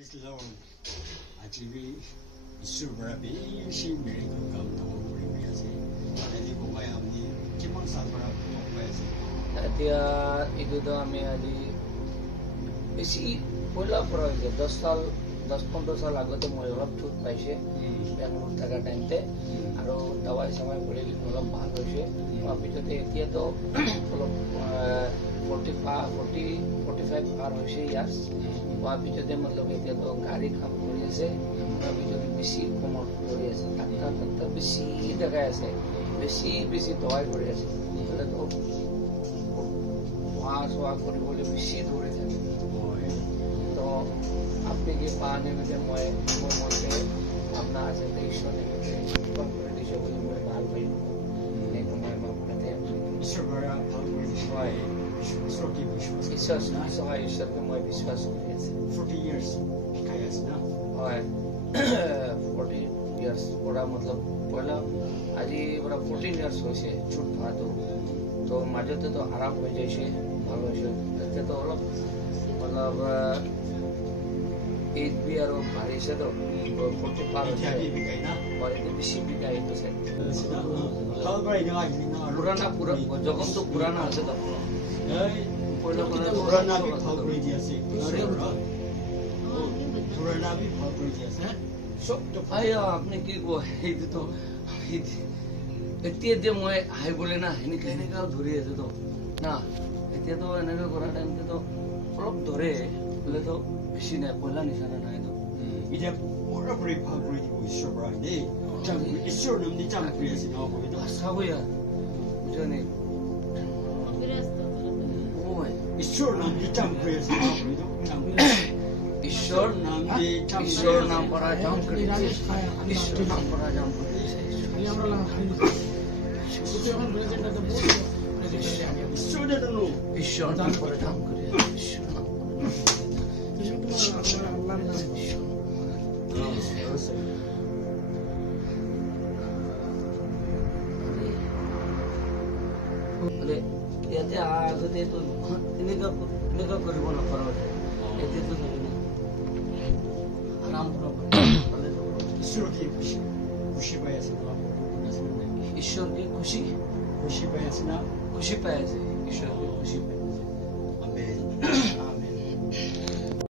Praise the Lord. Actually, super busy miracle come to bring me as any boy am the Kimon Sabra West. Dia itu tu kami adi isi pola pro itu 10 साल আগতে মই অলপ suit পাইছে বেংগলোর থাকা টাইমতে আৰু দাৱাই সময় পঢ়ি অলপ ভাল হৈছে তাৰপিছতে এতিয়া তো অলপ 45 পাৰ হৈছে ইয়াৰ্ছ তাৰপিছতে মতলব এতিয়া তো গাড়ী কাম কৰি আছে তাৰপিছতে বেছি কমত কৰি আছে ডাক্তৰ বেছি দেখাই আছে বেছি দৱাই কৰি আছে হ'লে তো সোৱা কৰিবলৈ বেছি দৌৰি থাকে তো আপনি কি পানে में मैं मोटे अपना आज देशों ने कंपटीशन को मैं बाल भाई ने तो मैं कहते हैं ईश्वर बड़ा भाई ईश्वर को मैं विश्वास करते हैं 40 years कायस ना और 40 years पूरा मतलब पहला आज पूरा 14 years हो से छूट था तो माझे तो आराम हो जाए भालो से तो मतलब एक भी आरो भारी से तो 45 है भी कहीं ना और ये भी सी भी का है तो से हाल बड़ा जगह पुराना जगह तो पुराना है तो पुराना भी भाव कर दिया से पुराना भी भाव कर दिया से सो तो आया आपने की को है तो इतने मैं हाई बोले ना है नहीं कहने का धुरी है तो ना इतने तो इन्हें को करा टाइम तो प्रॉप धुरे बोले तो किसी ने बोला निशाना ना है तो इधर पूरा बड़े भाग रही थी वो ईश्वर बड़ा ने जब ईश्वर ने हमने जब प्रिय से ना वो तो सब यार मुझे नहीं ओए ईश्वर नाम की जब प्रिय से ना वो तो ईश्वर नाम पर आ जाऊं ईश्वर नाम पर आ जाऊं ईश्वर नाम पर आ जाऊं याते आगते तो इनका करीब ना परवत याते तो आराम ईश्वर की खुशी पाया से ना ईश्वर की खुशी पाया से ना खुशी पाया से ईश्वर की खुशी